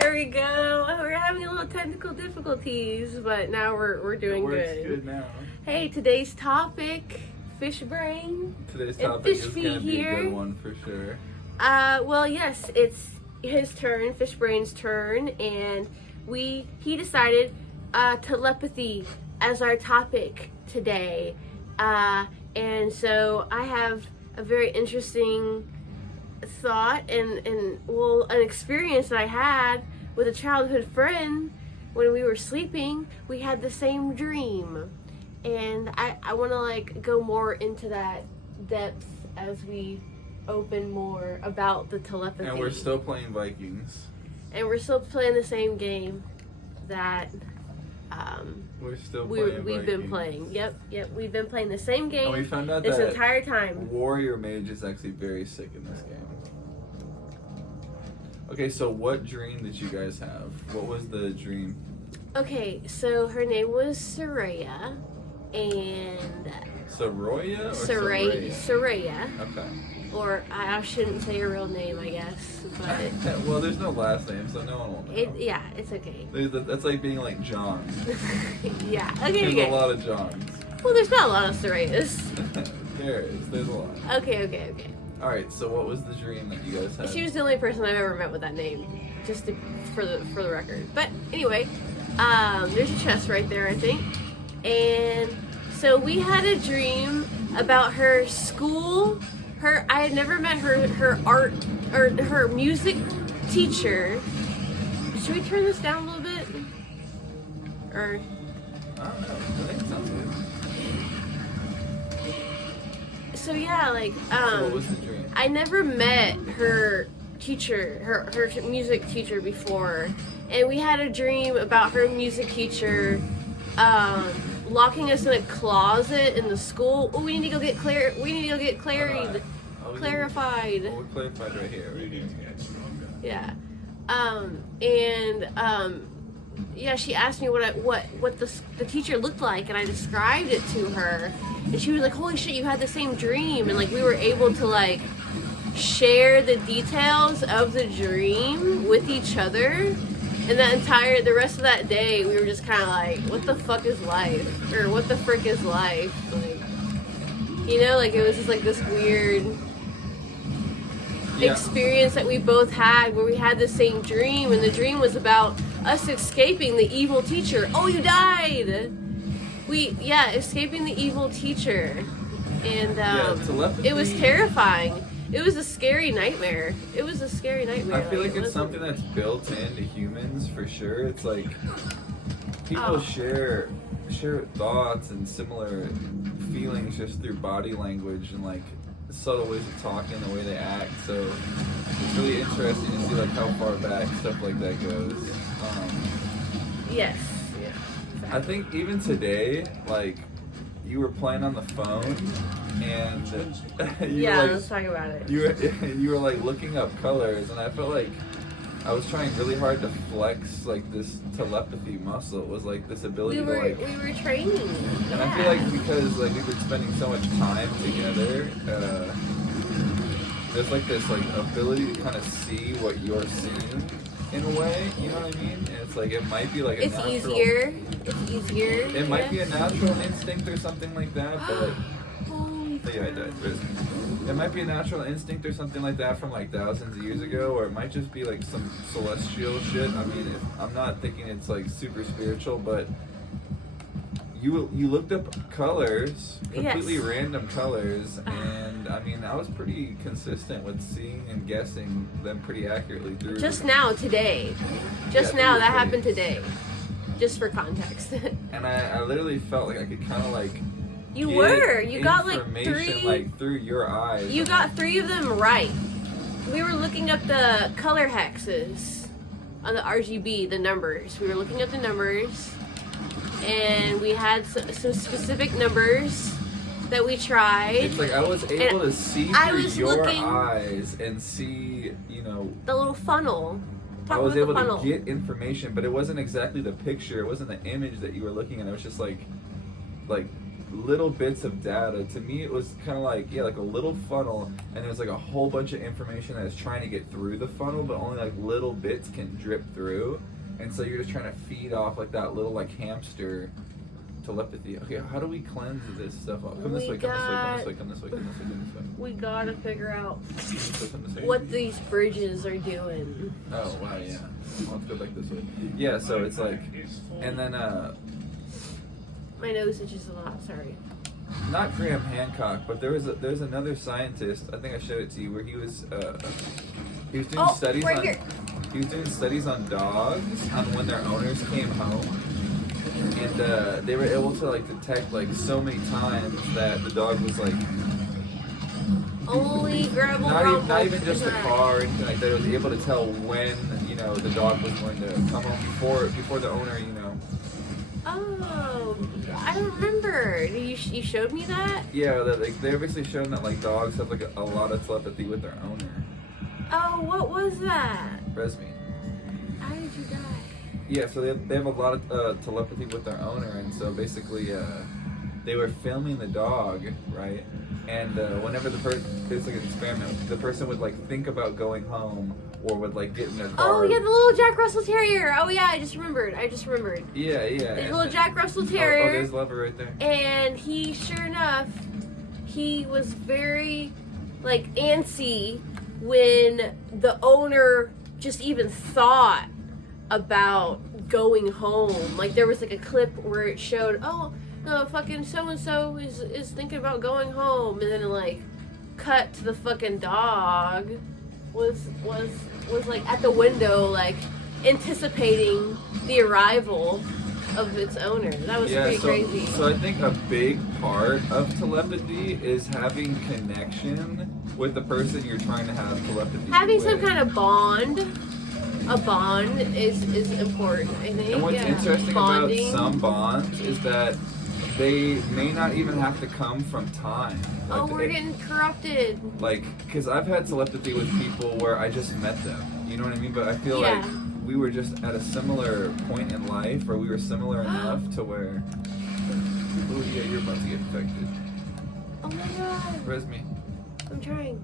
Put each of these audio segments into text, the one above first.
There we go. We're having a little technical difficulties, but now we're doing good now. Hey, today's topic, fish brain. Today's and topic fish is feet going to be here. a good one for sure. Well, yes, it's his turn, Fish Brain's turn, and he decided telepathy as our topic today. And so I have a very interesting thought and an experience that I had with a childhood friend when we were sleeping. We had the same dream, and I want to go more into that depth as we open more about the telepathy. And we're still playing Vikings. And we're still playing the same game that we've been playing. Yep, we've been playing the same game. And we found out this that entire time. Warrior Mage is actually very sick in this game. Okay, so what dream did you guys have? What was the dream? Okay, so her name was Soraya, and Soraya or Soraya. Okay. Or I shouldn't say her real name, I guess, but well, there's no last name, so no one will know. Yeah, it's okay. That's like being like John. Yeah, okay. There's a lot of Johns. Well, there's not a lot of Sorayas. There is. There's a lot. Okay. All right. So what was the dream that you guys had? She was the only person I've ever met with that name, for the record. But anyway, there's a chest right there, I think. And so we had a dream about her school. I had never met her art or her music teacher. Should we turn this down a little bit? Or I don't know. I think it sounds good. so yeah, So what was the dream? I never met her teacher, her music teacher before, and we had a dream about her music teacher locking us in a closet in the school. Oh, we need to go get clarified. We're clarified right here. Yeah. Yeah, she asked me what the teacher looked like, and I described it to her, and she was like, "Holy shit, you had the same dream!" And we were able to share the details of the dream with each other. And the rest of that day, we were just kind of like, what the fuck is life? Or what the frick is life? It was just this weird experience that we both had where we had the same dream, and the dream was about us escaping the evil teacher. Oh, you died! Escaping the evil teacher. And telepathy. It was terrifying. It was a scary nightmare. I feel like it's something that's built into humans for sure. It's like people share thoughts and similar feelings just through body language and subtle ways of talking, the way they act. So it's really interesting to see how far back stuff like that goes. Yes. Yeah. Exactly. I think even today, you were playing on the phone, and let's talk about it. You were looking up colors, and I felt like I was trying really hard to flex this telepathy muscle. It was this ability we were training. And I feel like because we've been spending so much time together, there's this ability to kind of see what you're seeing in a way, you know what I mean? And it's it might be a it's natural... easier. It might be a natural instinct or something like that, but Holy yeah, I died. It might be a natural instinct or something like that from thousands of years ago, or it might just be some celestial shit. I mean, I'm not thinking it's super spiritual, but you looked up colors, completely random colors, and I mean I was pretty consistent with seeing and guessing them pretty accurately through. Just now, today. That happened today. Just for context. And I literally felt like I could kind of You got 3 through your eyes. You got 3 of them right. We were looking up the color hexes on the RGB, the numbers. We were looking up the numbers, and we had some specific numbers that we tried. It's I was able to see through your eyes and see, the little funnel. I was able to get information, but it wasn't exactly the picture. It wasn't the image that you were looking at. It was just little bits of data. To me, it was kind of like, yeah, like a little funnel, and there's like a whole bunch of information that's trying to get through the funnel, but only like little bits can drip through, and so you're just trying to feed off like that little like hamster telepathy. Okay, how do we cleanse this stuff up? Come this way, come this way, come this way, come this way, come this way, come this way. We gotta figure out So come this way. what these bridges are doing. Oh, wow, yeah. Let's go back this way. Yeah, so it's like, and then, My nose itches a lot, sorry. not Graham Hancock, but there's another scientist, I think I showed it to you, where he was doing studies right on, here. he was doing studies on dogs, on when their owners came home. And they were able to like detect like so many times that the dog was like Only grumble, not even just the car or anything like that. It was able to tell when, you know, the dog was going to come home before the owner, you know. Oh, I don't remember. You showed me that? Yeah, that, like, they're basically showing that like dogs have like a lot of telepathy with their owner. Oh, what was that? Resme. How did you die? Yeah, so they have a lot of telepathy with their owner, and so basically they were filming the dog, right? And whenever there's like an experiment, the person would like think about going home or would like get in their car. Oh yeah, the little Jack Russell Terrier. Oh yeah, I just remembered. Yeah, yeah. The little Jack Russell Terrier. Oh, there's Lover right there. And he, sure enough, he was very like antsy when the owner just even thought about going home. Like there was like a clip where it showed, oh no, fucking so and so is thinking about going home, and then like cut to the fucking dog was like at the window, like anticipating the arrival of its owner. That was pretty crazy. So I think a big part of telepathy is having connection with the person you're trying to have telepathy Having with. some kind of bond. A bond is important, I think. And what's interesting Bonding. about some bonds is that they may not even have to come from time. Oh, we're getting corrupted. Like, because I've had telepathy with people where I just met them. You know what I mean? But I feel Yeah. like we were just at a similar point in life, or we were similar enough to where, oh yeah, you're about to get infected. Oh my god. Resme. I'm trying.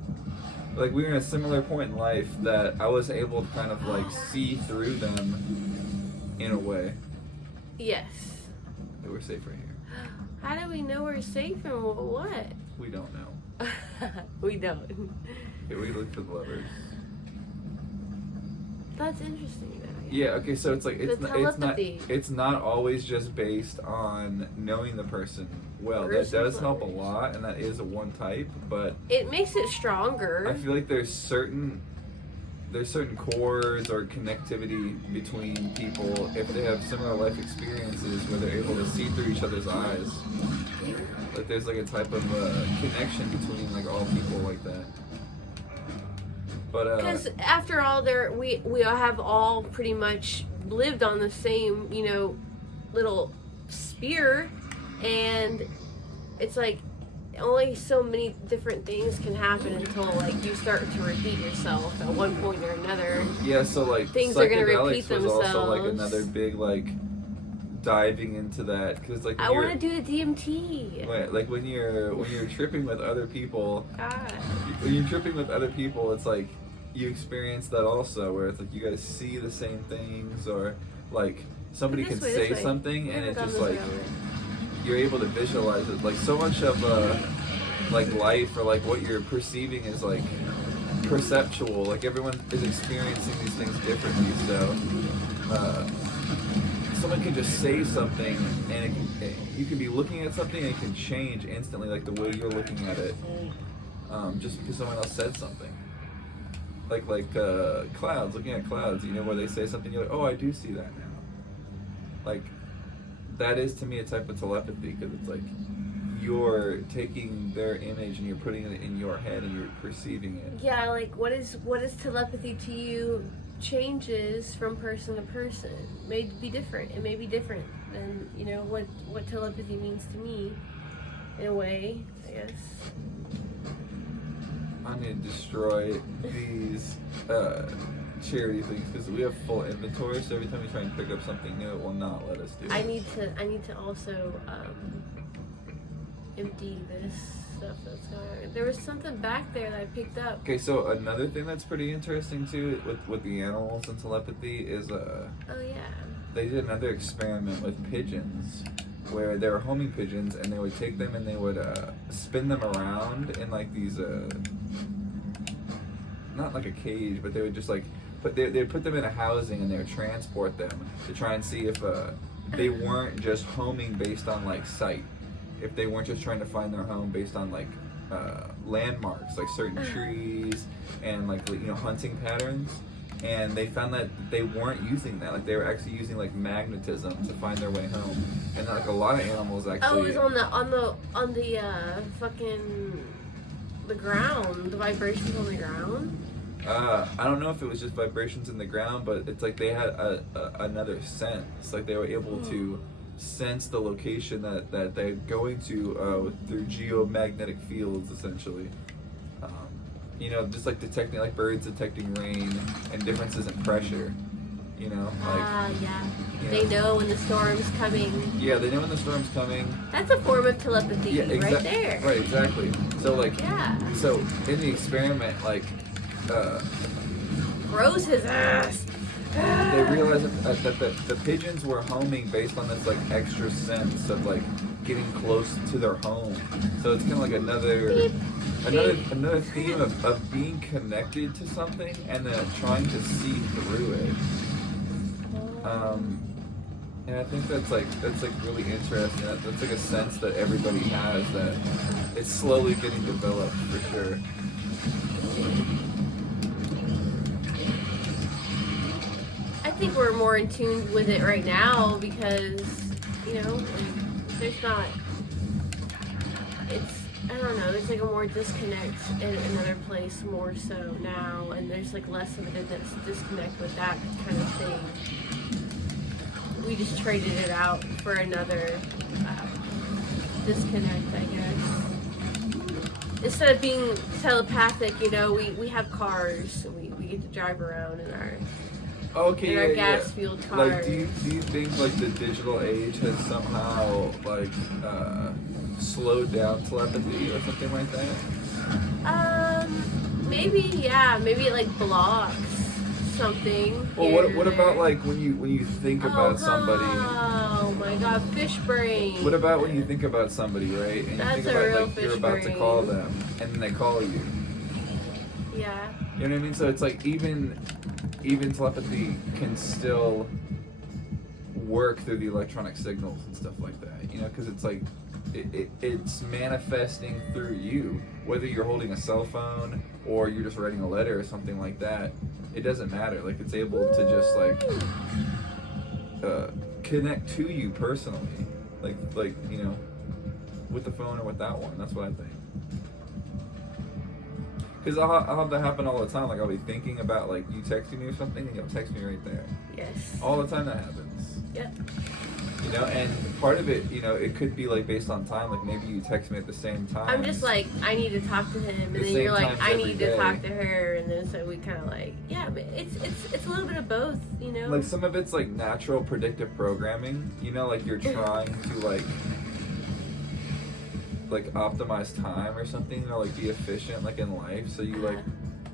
Like, we were in a similar point in life that I was able to kind of like see through them in a way. Yes. That we're safer here. How do we know we're safe and what? We don't know. We don't. Here we look for the lovers. That's interesting though. Yeah, okay, so it's like it's telepathy. it's not always just based on knowing the person well. There's that does some help a others. lot, and that is a one type, but It makes it stronger. I feel like there's certain cores or connectivity between people if they have similar life experiences where they're able to see through each other's eyes. Like there's like a type of connection between like all people like that. But Because after all, we have all pretty much lived on the same, you know, little sphere, and it's like only so many different things can happen until like you start to repeat yourself at one point or another. yeah, so like Things are gonna psychedelics repeat was also like themselves. another big like diving into that because like I want to do the DMT. wait, like when you're tripping with other people. God. When you're tripping with other people, it's like you experience that also, where it's like you guys see the same things, or like somebody This can way, say this way. something, We and haven't it's done just this like earlier. you're able to visualize it. Like so much of like life or like what you're perceiving is like perceptual. Like everyone is experiencing these things differently. So someone can just say something, and you can be looking at something, and it can change instantly, like the way you're looking at it, just because someone else said something. Like clouds, looking at clouds, you know, where they say something, you're like, oh, I do see that now. Like, that is to me a type of telepathy, because it's like you're taking their image and you're putting it in your head and you're perceiving it. Yeah, like what is telepathy to you changes from person to person. It may be different. It may be different than, you know, what telepathy means to me, in a way, I guess. I need to destroy these charity things because we have full inventory, so every time we try and pick up something new, it will not let us do it. I need to also empty this stuff that's going on. There was something back there that I picked up. Okay, so another thing that's pretty interesting too with the animals and telepathy is Oh yeah. they did another experiment with pigeons where they were homing pigeons and they would take them and they would spin them around in like these not like a cage, but they would just like they'd put them in a housing and they would transport them to try and see if they weren't just homing based on like sight, if they weren't just trying to find their home based on like landmarks, like certain trees and like hunting patterns. And they found that they weren't using that. Like they were actually using like magnetism to find their way home. And like a lot of animals actually. Oh, it was on the fucking the ground, the vibrations on the ground. I don't know if it was just vibrations in the ground, but it's like they had another sense. Like they were able to sense the location that they're going to through geomagnetic fields, essentially. Just like detecting, like birds detecting rain and differences in pressure. Yeah. They know when the storm's coming. Yeah, they know when the storm's coming. That's a form of telepathy right there. Right, exactly. So like, so in the experiment, like, froze his ass. They realized that the pigeons were homing based on this like extra sense of like getting close to their home. So it's kind of like another theme of being connected to something and then trying to see through it. And I think that's like really interesting. That's like a sense that everybody has that it's slowly getting developed for sure. I think we're more in tune with it right now because there's not. I don't know, there's like a more disconnect in another place more so now, and there's like less of it that's disconnect with that kind of thing. We just traded it out for another disconnect, I guess. Instead of being telepathic, we have cars, so we get to drive around in our gas fueled cars. Like, do you think like the digital age has somehow like slowed down telepathy or something like that? Maybe it like blocks something. Well, what about like when you think about somebody? Oh my God, fish brain. What about when you think about somebody, right? And That's you think about like you're about brain. to call them, and then they call you. Yeah. You know what I mean? So it's like even telepathy can still work through the electronic signals and stuff like that. Because it's like it's manifesting through you, whether you're holding a cell phone or you're just writing a letter or something like that. It doesn't matter. Like it's able to just like connect to you personally, like with the phone or with that one. That's what I think. Because I'll have that happen all the time. Like I'll be thinking about like you texting me or something, and you'll text me right there. Yes. All the time that happens. Yep. And part of it, it could be like based on time. Like maybe you text me at the same time. I'm just like, I need to talk to him, and then you're like, I need to talk to her, and then so we kind of like, but it's a little bit of both, Like some of it's like natural predictive programming. Like you're trying to like optimize time or something, or like be efficient like in life. So you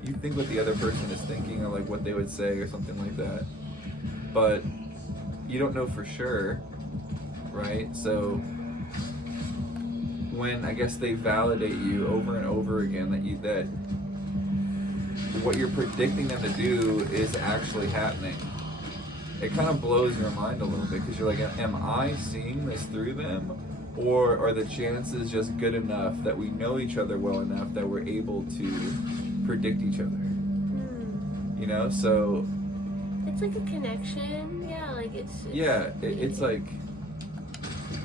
you think what the other person is thinking or like what they would say or something like that, but you don't know for sure, right? So when I guess they validate you over and over again that what you're predicting them to do is actually happening, it kind of blows your mind a little bit because you're like, am I seeing this through them? Or are the chances just good enough that we know each other well enough that we're able to predict each other? So it's like a connection. Yeah, like it's like,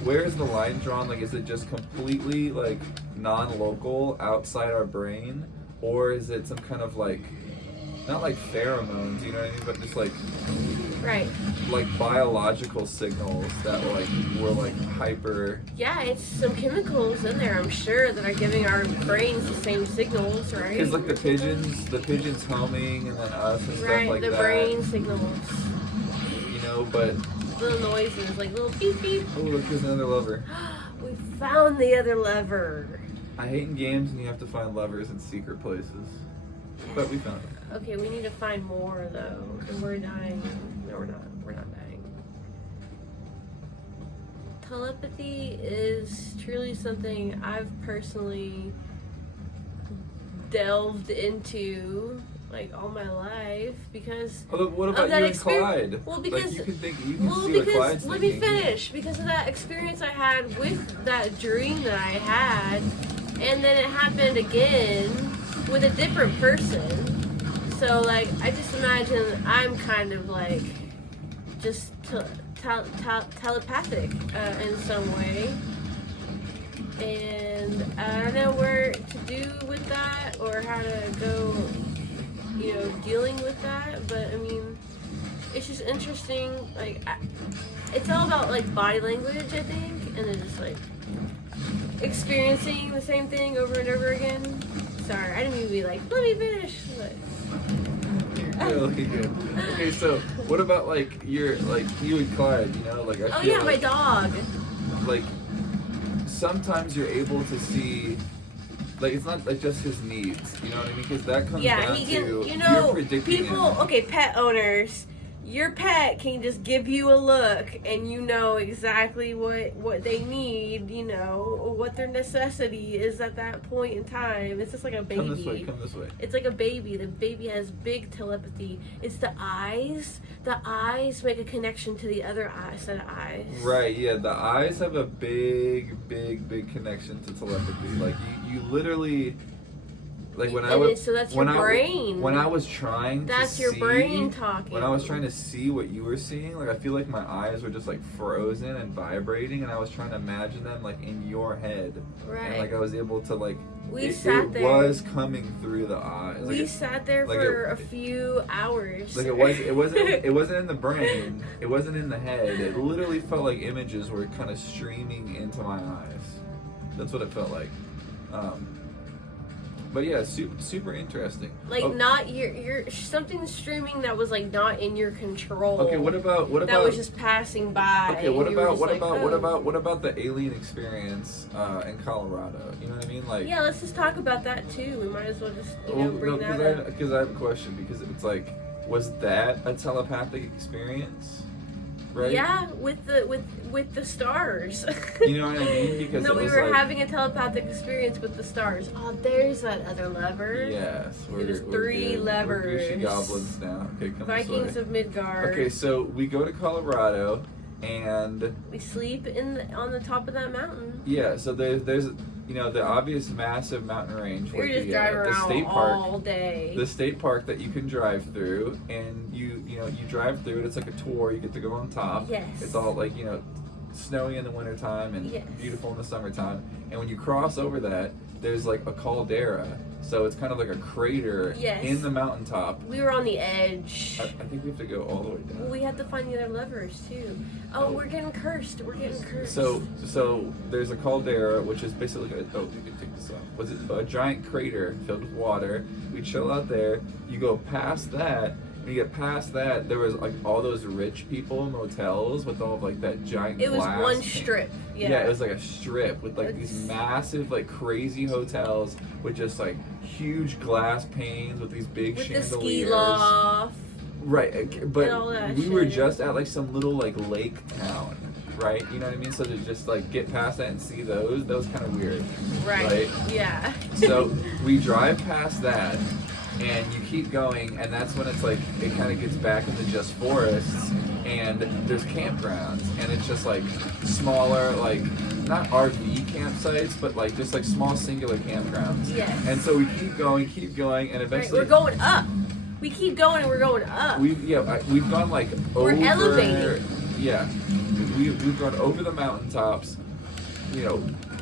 where's the line drawn? Like, is it just completely like non-local outside our brain, or is it some kind of like, not like pheromones, you know what I mean, but just like like biological signals that like were like hyper. Yeah, it's some chemicals in there, I'm sure, that are giving our brains the same signals, right? Because like the pigeons humming, and then us and stuff like the that. brain signals. But little noises, like little beep beep. Oh, look, there's another lover. We found the other lever. I hate in games and you have to find levers in secret places. But we found it. Okay, we need to find more though. And we're dying. No, we're not. We're not dying. Telepathy is truly something I've personally delved into like all my life because what about that you and Clyde? Well, because like, you can see what Clyde's let me thinking. finish. Because of that experience I had with that dream that I had, and then it happened again with a different person. So like, I just imagine I'm kind of like just telepathic in some way. And I don't know where to do with that or how to go, you know, dealing with that. But I mean, it's just interesting. Like, it's all about like body language, I think, and then just like experiencing the same thing over and over again. Sorry, I didn't mean to be like, let me finish. But Really good. Okay, so what about like you and Clyde? You know, like I oh feel yeah, my like, dog. like sometimes you're able to see, like it's not like just his needs. You know what I mean? Because that comes Yeah, down he can. to You know, you're predicting people. it. Okay, pet owners. Your pet can just give you a look, and you know exactly what they need. You know what their necessity is at that point in time. It's just like a baby. Come this way. Come this way. It's like a baby. The baby has big telepathy. It's the eyes. The eyes make a connection to the other set of eyes. Right, yeah, the eyes have a big connection to telepathy. Like you literally, like when I was, so that's when your brain. When I was trying That's to your see, brain talking. When I was trying to see what you were seeing, like I feel like my eyes were just like frozen and vibrating, and I was trying to imagine them like in your head, Right. and like I was able to like. It was coming through the eyes. We sat there for a few hours. Like it wasn't in the brain. It wasn't in the head. It literally felt like images were kind of streaming into my eyes. That's what it felt like. But yeah, super interesting. Like not your something streaming that was like not in your control. Okay, what about that was just passing by? Okay, what about what about the alien experience in Colorado? You know what I mean? Like yeah, let's just talk about that too. We might as well just bring that up. Because I have a question. Because it's like, was that a telepathic experience? Right? Yeah, with the stars. You know what I mean? Because no, it we was were like, having a telepathic experience with the stars. Oh, there's that other lever. Yes, There's three good. levers. We're Gucci goblins now. Okay, come Vikings this way. of Midgard. Okay, so we go to Colorado, and we sleep on the top of that mountain. yeah. So there's you know the obvious massive mountain range. We're just driving around all day. The state park that you can drive through, and you drive through it. It's like a tour. You get to go on top. Yes. It's all like snowy in the wintertime and yes. beautiful in the summertime. And when you cross over that, there's like a caldera. So it's kind of like a crater yes. in the mountaintop. We were on the edge. I think we have to go all the way down. Well, we have to find the other levers too. Oh, we're getting cursed. We're getting cursed. So there's a caldera, which is basically you can take this off. Was it a giant crater filled with water? We chill out there. You go past that. When you get past that, there was like all those rich people motels with all of like that giant. It was glass one strip. Yeah. Yeah, it was like a strip with like these massive, like crazy hotels with just like huge glass panes with these big with chandeliers. the ski loft. Right, but we were shit. just at like some little like lake town, right? You know what I mean? So to just like get past that and see that was kind of weird. Right. Yeah. So we drive past that, and you keep going, and that's when it's like it kind of gets back into just forests, and there's campgrounds, and it's just like smaller, like not RV campsites, but like just like small singular campgrounds. Yes. And so we keep going, and eventually we're going up. We keep going, and we're going up. We've gone like we're over. Elevating. Yeah, we've gone over the mountaintops,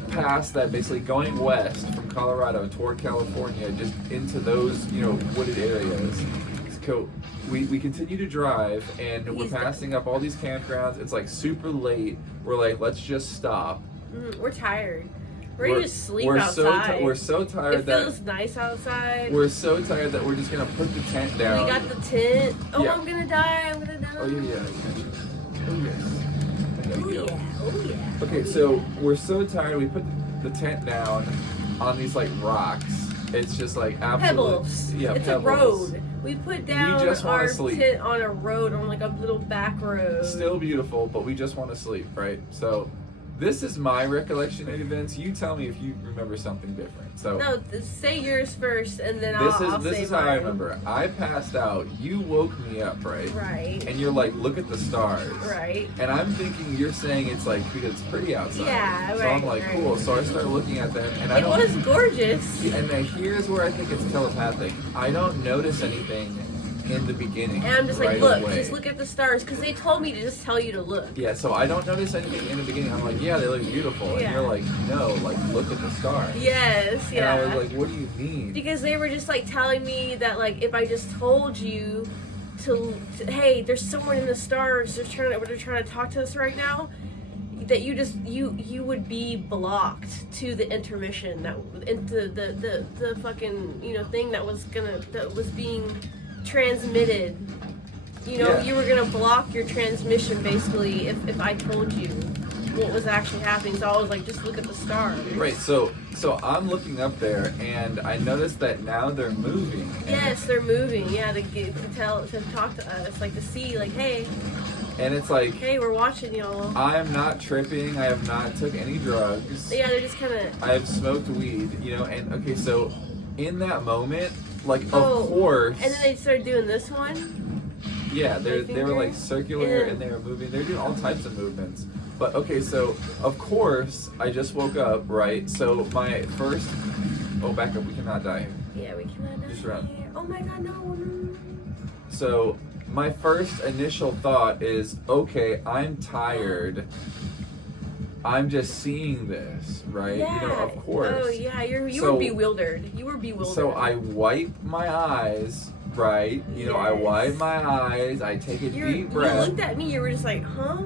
past that, basically going west from Colorado toward California, just into those, wooded areas. So we continue to drive, and we're passing up all these campgrounds. It's like super late. We're like, let's just stop. We're tired. We're ready to sleep outside. outside. We're so tired it feels nice outside. We're so tired that we're just gonna put the tent down. We got the tent. Oh, Yeah. I'm gonna die. Oh yeah. Oh yes. Oh deal. yeah, oh yeah. Okay, so we're so tired. We put the tent down on these like rocks. It's just like absolute, Pebbles. yeah, It's pebbles. a road. We put down just wanna our sleep. tent on a road, on like a little back road. Still beautiful, but we just want to sleep, right? So this is my recollection of events. You tell me if you remember something different. So No, say yours first, and then this I'll is say how I mine. remember. I passed out. You woke me up, right? Right. And you're like, look at the stars. Right. And I'm thinking you're saying it's like because it's pretty outside. Yeah, So right, I'm like, right. cool. So I start looking at them, and I It don't. was gorgeous. And then here's where I think it's telepathic. I don't notice anything in the beginning. And I'm just like, right look, away. just look at the stars, because they told me to just tell you to look. Yeah, so I don't notice anything in the beginning. I'm like, yeah, they look beautiful. And Yeah. you're like, no, like, look at the stars. Yes, And yeah. I was like, what do you mean? Because they were just like telling me that like if I just told you to hey, there's someone in the stars, they're trying to talk to us right now, that you would be blocked to the intermission, that into the fucking thing that was being transmitted. Yeah. You were gonna block your transmission basically if I told you what was actually happening. So I was like, just look at the stars. Right, so I'm looking up there, and I noticed that now they're moving. And, Yes, they're moving. Yeah, to talk to us, like to see, like, hey, and it's like, we're watching y'all. I'm not tripping. I have not took any drugs. Yeah, they're just kind of. I have smoked weed, and okay, so in that moment, like, of course. And then they started doing this one. Yeah, they were finger? like circular, Yeah. and they were moving. They're doing all types of movements. But okay, so of course I just woke up, right? So my first, back up. We cannot die here. Yeah, we cannot. Just run. Oh my god, no. So my first initial thought is, okay, I'm tired. I'm just seeing this, right? Yeah. Of course. Oh yeah, you So- were bewildered. You were bewildered. So I wipe my eyes, right? I Yes. wipe my eyes. I take a deep You breath. looked at me. You were just like, huh?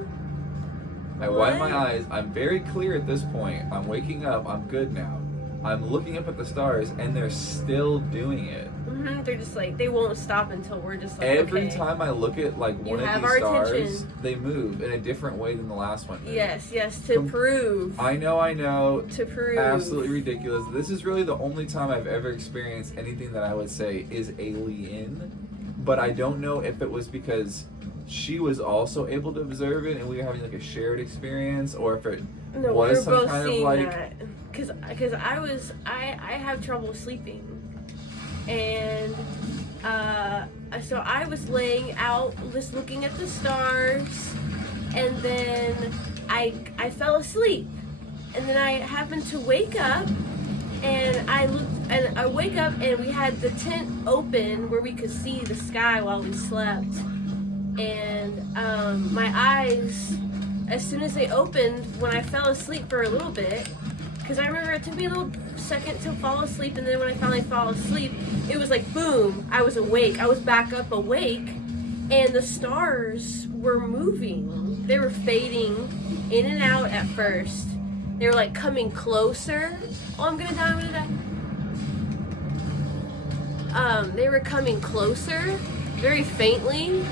I wipe What? my eyes. I'm very clear at this point. I'm waking up. I'm good now. I'm looking up at the stars, and they're still doing it. They're just like, they won't stop until we're just like, Every okay. time I look at like You one of have these our stars, attention. they move in a different way than the last one moved. Yes, to prove. I know. To prove. Absolutely ridiculous. This is really the only time I've ever experienced anything that I would say is alien. But I don't know if it was because she was also able to observe it and we were having like a shared experience, or if it No, we was were some both kind of seeing like that. Because I have trouble sleeping. And so I was laying out, just looking at the stars, and then I fell asleep. And then I happened to wake up, and I wake up, and we had the tent open where we could see the sky while we slept. And my eyes, as soon as they opened, when I fell asleep for a little bit, because I remember it took me a little second to fall asleep, and then when I finally fall asleep, it was like boom, I was awake. I was back up awake, and the stars were moving. They were fading in and out at first. They were like coming closer. Oh, I'm gonna die. They were coming closer, very faintly,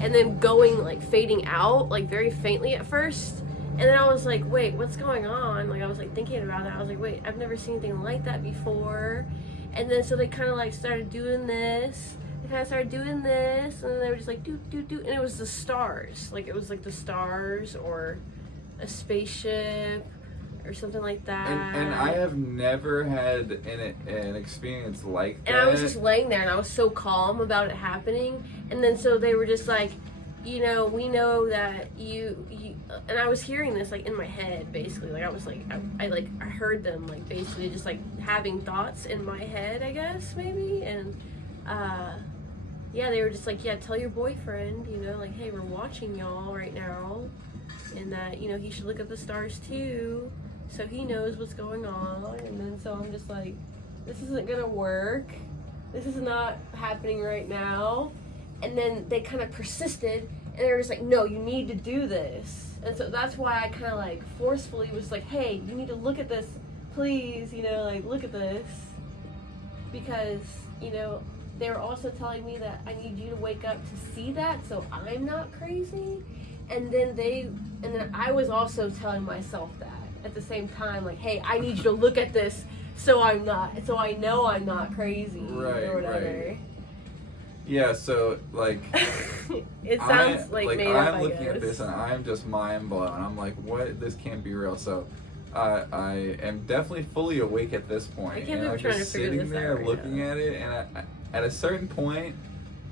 and then going like fading out, like very faintly at first. And then I was like, wait, what's going on? Like I was like thinking about it. I was like, wait, I've never seen anything like that before. And then so they kind of like started doing this. And then they were just like do, and it was the stars. Like it was like the stars or a spaceship or something like that. and I have never had an experience like that. And I was just laying there, and I was so calm about it happening. And then so they were just like, we know that you and I was hearing this like in my head, basically. Like I was like, I heard them like basically just like having thoughts in my head, I guess maybe. And yeah, they were just like, yeah, tell your boyfriend, like, hey, we're watching y'all right now, and that he should look at the stars too, so he knows what's going on. And then so I'm just like, this isn't gonna work. This is not happening right now. And then they kind of persisted, and they were just like, no, you need to do this. And so that's why I kind of like forcefully was like, hey, you need to look at this, please, like look at this. Because, they were also telling me that I need you to wake up to see that, so I'm not crazy. and then I was also telling myself that at the same time, like, hey, I need you to look at this so I know I'm not crazy or whatever. Right. Yeah, so like It sounds like made up, I'm looking I guess. at this and I'm just mind blown. I'm like, what? This can't be real. So I am definitely fully awake at this point. I can't and believe I'm trying just to figure sitting this out there right looking now. at it, and at a certain point,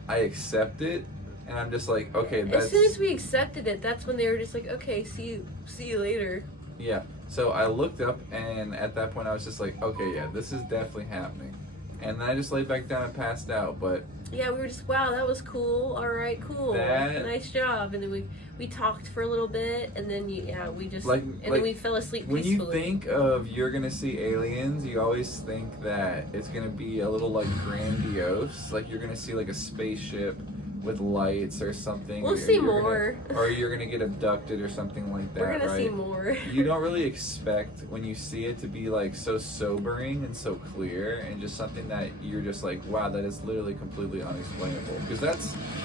I accept it, and I'm just like, okay, that's. As soon as we accepted it, that's when they were just like, okay, see you later. Yeah. So I looked up, and at that point, I was just like, okay, yeah, this is definitely happening. And then I just laid back down and passed out. But Yeah, we were just, wow, that was cool. All right, cool. Nice job. And then we talked for a little bit, and then we just then we fell asleep when peacefully. you think of you're gonna see aliens, you always think that it's gonna be a little like grandiose, like you're gonna see like a spaceship with lights or something. We'll or see you're more. Or you're gonna get abducted or something like that. We're gonna right? see more. You don't really expect when you see it to be like so sobering and so clear, and just something that you're just like, wow, that is literally completely unexplainable. Because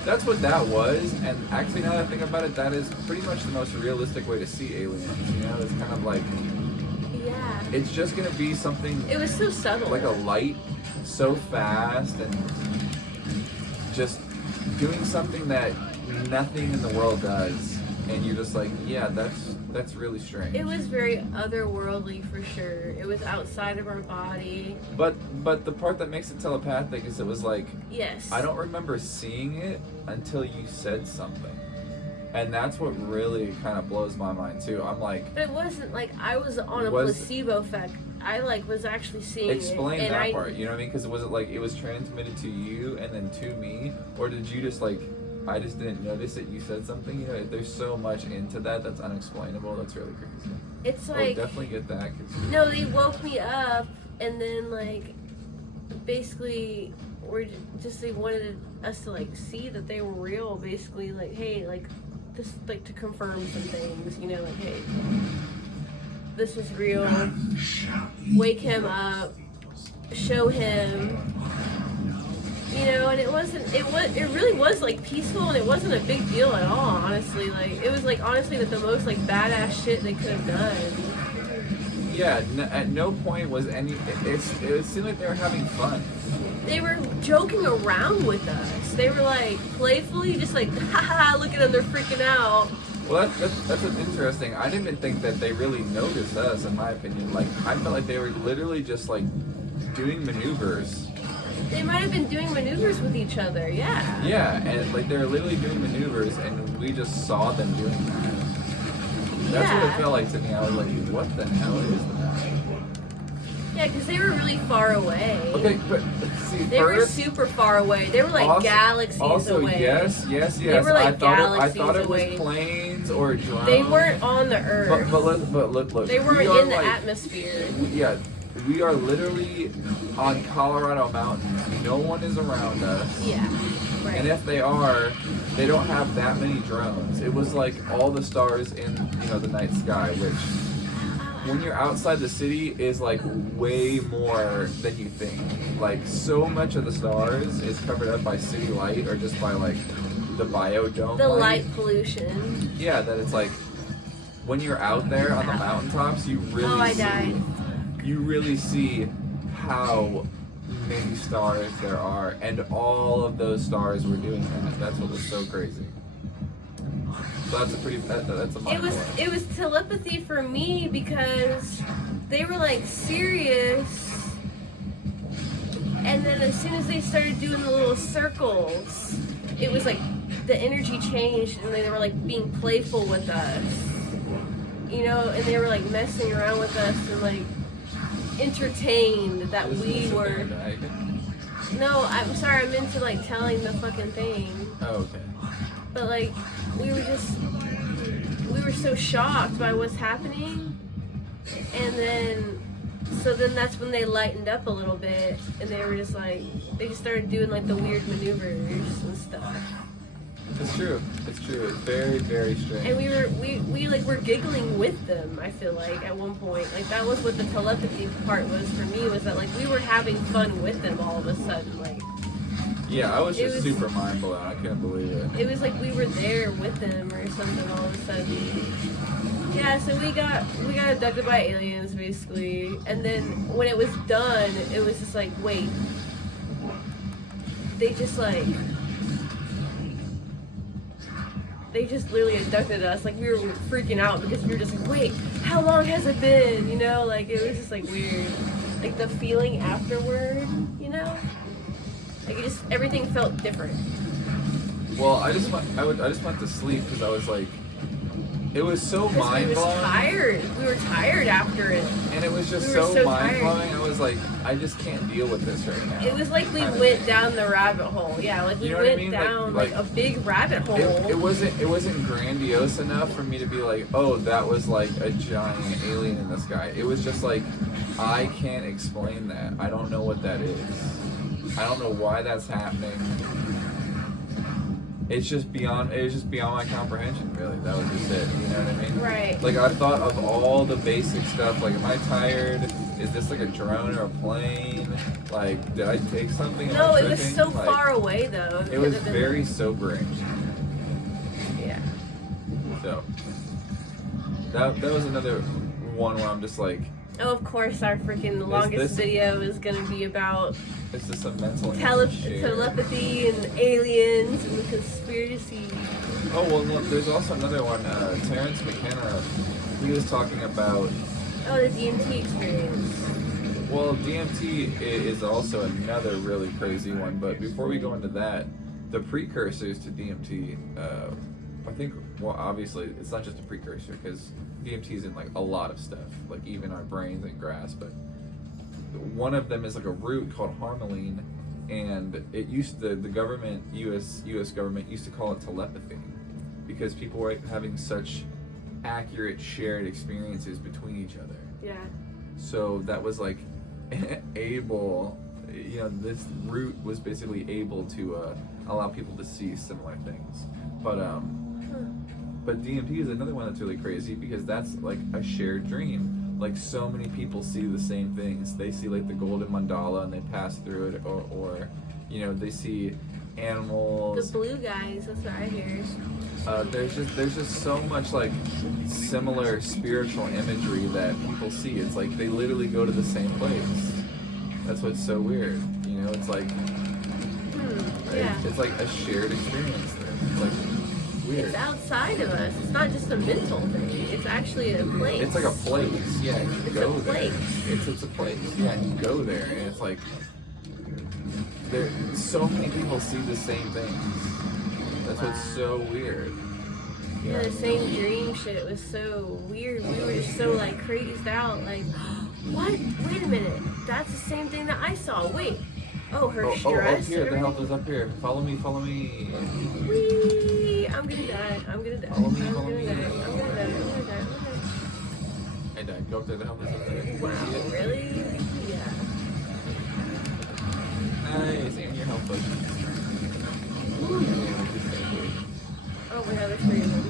that's what that was. And actually, now that I think about it, that is pretty much the most realistic way to see aliens. You know, it's kind of like, Yeah. it's just gonna be something. It was so subtle. Like a light, so fast, and just doing something that nothing in the world does, and you're just like, yeah, that's really strange. It was very otherworldly for sure. It was outside of our body. But the part that makes it telepathic is it was like, Yes. I don't remember seeing it until you said something. And that's what really kind of blows my mind too. I'm like, But it wasn't like I was on a placebo effect. I was actually seeing explain it. that part, you know what I mean? Because was it like it was transmitted to you and then to me, or did you just like, I just didn't notice that you said something? You know, there's so much into that's unexplainable. That's really crazy. It's I'll like, definitely get that. no, they woke me up and then like basically they wanted us to like see that they were real. Basically, like, hey, like just like to confirm some things, you know, like, hey, this was real. Wake him up, show him, you know. And it really was like peaceful, and it wasn't a big deal at all, honestly. Like, it was like honestly the most like badass shit they could have done. Yeah, at no point was it seemed like they were having fun. They were joking around with us. They were like playfully just like, haha, look at them, they're freaking out. Well, that's interesting. I didn't even think that they really noticed us, in my opinion. Like, I felt like they were literally just like doing maneuvers. They might have been doing maneuvers with each other, yeah. Yeah, and like they were literally doing maneuvers, and we just saw them doing that. That's what it felt like to me. I was like, what the hell is that? Yeah, because they were really far away. Okay, but see, they were super far away. They were like galaxies away. Yes. They were like I galaxies thought it was away. Planes or drones. They weren't on the Earth. But look. They weren't in the atmosphere. Yeah, we are literally on Colorado mountains. No one is around us. Yeah, right. And if they are, they don't have that many drones. It was like all the stars in the night sky, which when you're outside the city is like way more than you think. Like, so much of the stars is covered up by city light or just by like the biodome. The light pollution. Yeah, that it's like when you're out there on the mountaintops, you really I died. You really see how many stars there are, and all of those stars were doing that. That's what was so crazy. So that's a mind blowing. It was telepathy for me because they were like serious, and then as soon as they started doing the little circles, it was like the energy changed, and they were like being playful with us, and they were like messing around with us and like entertained that we were. No, I'm sorry, I'm into like telling the fucking thing. Oh, okay. But like, we were so shocked by what's happening, and then that's when they lightened up a little bit, and they were just like, they just started doing like the weird maneuvers and stuff. It's true. It's very, very strange. And we like were giggling with them. I feel like at one point, like that was what the telepathy part was for me, was that like we were having fun with them all of a sudden, like. Yeah, I was It just was- super mind blown. I couldn't believe it. It was like we were there with them or something all of a sudden. Yeah, so we got abducted by aliens basically, and then when it was done, it was just like, wait, they just literally abducted us. Like we were freaking out because we were just like, wait, how long has it been? You know, like it was just like weird. Like the feeling afterward, you know? Like everything felt different. Well, I just went to sleep because I was like, it was so mind We was blowing. tired. We were tired after it. And it was just We were so so mind blowing. tired. I was like, I just can't deal with this right now. It was like we Kind of went thing. down the rabbit hole. Yeah, like we You know what I went mean? down Like a big rabbit hole. It wasn't grandiose enough for me to be like, oh, that was like a giant alien in the sky. It was just like, I can't explain that. I don't know what that is. I don't know why that's happening. It's just beyond my comprehension, really. That was just it. You know what I mean? Right. Like I thought of all the basic stuff. Like, am I tired? Is this like a drone or a plane? Like, did I take something? Am No, I it was tripping? so Like, far away though. It was could have been- very sobering. Yeah. So that was another one where I'm just like, Oh, of course, our freaking longest this- video is gonna be about it's just a mental image share. telepathy and aliens and the conspiracy. Oh well, look, there's also another one. Terrence McKenna, he was talking about. Oh, the DMT experience. Well, DMT is also another really crazy one. But before we go into that, the precursors to DMT, I think. Well, obviously, it's not just a precursor because DMT is in like a lot of stuff, like even our brains and grass. But one of them is like a root called harmaline, and it used the government, U.S. government used to call it telepathy because people were having such accurate shared experiences between each other. Yeah. So that was like able, this root was basically able to allow people to see similar things. But DMT is another one that's really crazy because that's like a shared dream. Like so many people see the same things. They see like the golden mandala and they pass through it, or they see animals. The blue guys, that's what I hear. There's just so much like similar spiritual imagery that people see. It's like they literally go to the same place. That's what's so weird. It's like Yeah. it's like a shared experience there. It's like weird. It's outside of us. It's not just a mental thing. It's actually a place. It's like a place. Yeah, you It's go a there. place. It's a place. Yeah, you go there, and it's like there. So many people see the same things. That's what's so weird. Yeah, the same dream shit was so weird. We were just so like crazed out. Like, what? Wait a minute. That's the same thing that I saw. Wait. Oh, her Oh, stress. here, the health is up here. Follow me. Whee! I'm gonna die. I'm gonna die. Follow me, I'm follow gonna me. die. I'm gonna die. I'm gonna die. I died. Go up there. The health is up there. Wow, really? Yeah. Nice. And your health potion. Oh my god, there's 3 of them.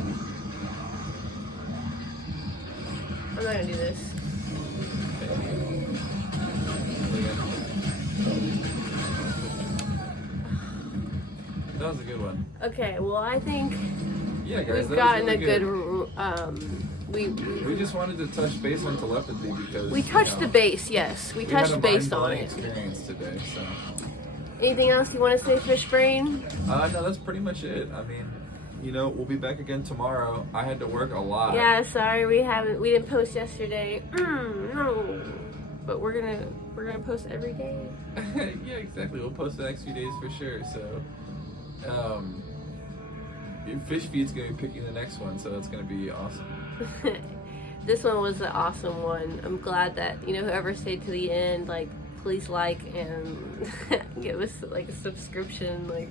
I'm not gonna do this. That was a good one. Okay, well I think Yeah, guys, we've that was gotten a really good We just wanted to touch base on telepathy because we touched the base, yes. We we had touched a base on mind-blowing it. experience today. So, Anything else you want to say, Fish Brain? no, that's pretty much it. I mean, we'll be back again tomorrow. I had to work a lot. Yeah, sorry we didn't post yesterday. No. But we're gonna post every day. Yeah, exactly. We'll post the next few days for sure. So, Fish Feed's gonna be picking the next one, so that's gonna be awesome. This one was an awesome one. I'm glad that whoever stayed to the end, like, please like and give us like a subscription, like,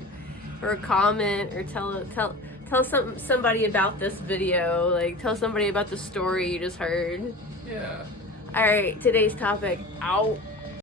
or a comment, or tell somebody about this video, like tell somebody about the story you just heard. Yeah. All right, today's topic. Out.